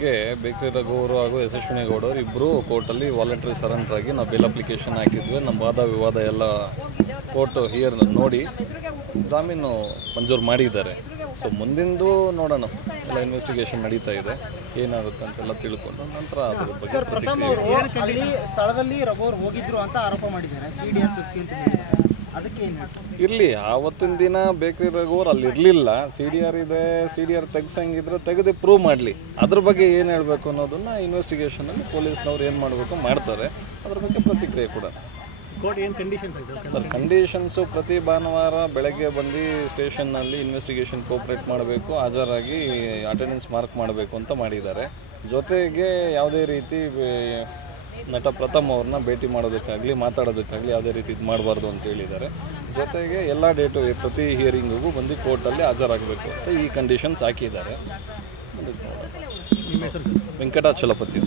ಗೆ ಬೇಕರಿ ರಘುವರು ಹಾಗೂ ಯಶಸ್ವಿನಿ ಗೌಡರು ಇಬ್ಬರು ಕೋರ್ಟಲ್ಲಿ ವಾಲಂಟರಿ ಸರೆಂಡರ್ ಆಗಿ ನಾವು ಬಿಲ್ ಅಪ್ಲಿಕೇಶನ್ ಹಾಕಿದ್ವಿ. ನಮ್ಮ ವಾದ ವಿವಾದ ಎಲ್ಲ ಕೋರ್ಟ್ ಹಿಯರ್ ನೋಡಿ ಜಾಮೀನು ಮಂಜೂರು ಮಾಡಿದ್ದಾರೆ. ಸೊ ಮುಂದಿಂದು ನೋಡೋಣ. ಎಲ್ಲ ಇನ್ವೆಸ್ಟಿಗೇಷನ್ ನಡೀತಾ ಇದೆ. ಏನಾಗುತ್ತೆ ಅಂತೆಲ್ಲ ತಿಳ್ಕೊಂಡು ನಂತರ ಅದರ ಬಗ್ಗೆ ಸ್ಥಳದಲ್ಲಿ ರಘುವರು ಹೋಗಿದ್ರು ಅಂತ ಆರೋಪ ಮಾಡಿದ್ದಾರೆ. ಸಿ ಡಿ ಅಂತ ಇರಲಿ ಆವತ್ತಿನ ದಿನ ಬೇಕರಿ ರಘುವರ್ ಅಲ್ಲಿ ಇರಲಿಲ್ಲ. ಸಿ ಡಿ ಆರ್ ಇದೆ ಸಿ ಡಿ ಆರ್ ತೆಗ್ಸಂಗಿದ್ರೆ ತೆಗೆದು ಪ್ರೂವ್ ಮಾಡಲಿ. ಅದ್ರ ಬಗ್ಗೆ ಏನು ಹೇಳಬೇಕು ಅನ್ನೋದನ್ನ ಇನ್ವೆಸ್ಟಿಗೇಷನಲ್ಲಿ ಪೊಲೀಸ್ನವ್ರು ಏನು ಮಾಡಬೇಕು ಮಾಡ್ತಾರೆ. ಅದ್ರ ಬಗ್ಗೆ ಪ್ರತಿಕ್ರಿಯೆ ಕೂಡ. ಕೋರ್ಟ್ ಏನು ಕಂಡೀಷನ್ಸ್ ಆಗಿದೆ ಸರ್ ಕಂಡೀಷನ್ಸು ಪ್ರತಿ ಭಾನುವಾರ ಬೆಳಗ್ಗೆ ಬಂದು ಸ್ಟೇಷನ್ನಲ್ಲಿ ಇನ್ವೆಸ್ಟಿಗೇಷನ್ ಕೋಪ್ರೇಟ್ ಮಾಡಬೇಕು ಹಾಜರಾಗಿ ಅಟೆಂಡೆನ್ಸ್ ಮಾರ್ಕ್ ಮಾಡಬೇಕು ಅಂತ ಮಾಡಿದ್ದಾರೆ. ಜೊತೆಗೆ ಯಾವುದೇ ರೀತಿ ಬೇ- ನಟ ಪ್ರಥಮ್ ಅವ್ರನ್ನ ಭೇಟಿ ಮಾಡೋದಕ್ಕಾಗಲಿ ಮಾತಾಡೋದಕ್ಕಾಗಲಿ ಯಾವುದೇ ರೀತಿ ಇದು ಮಾಡಬಾರ್ದು ಅಂತ ಹೇಳಿದ್ದಾರೆ. ಜೊತೆಗೆ ಎಲ್ಲ ಡೇಟು ಪ್ರತಿ ಹಿಯರಿಂಗಿಗೂ ಬಂದು ಕೋರ್ಟಲ್ಲಿ ಹಾಜರಾಗಬೇಕು ಅಂತ ಈ ಕಂಡೀಷನ್ಸ್ ಹಾಕಿದ್ದಾರೆ. ವೆಂಕಟಾಚಲಪತಿ.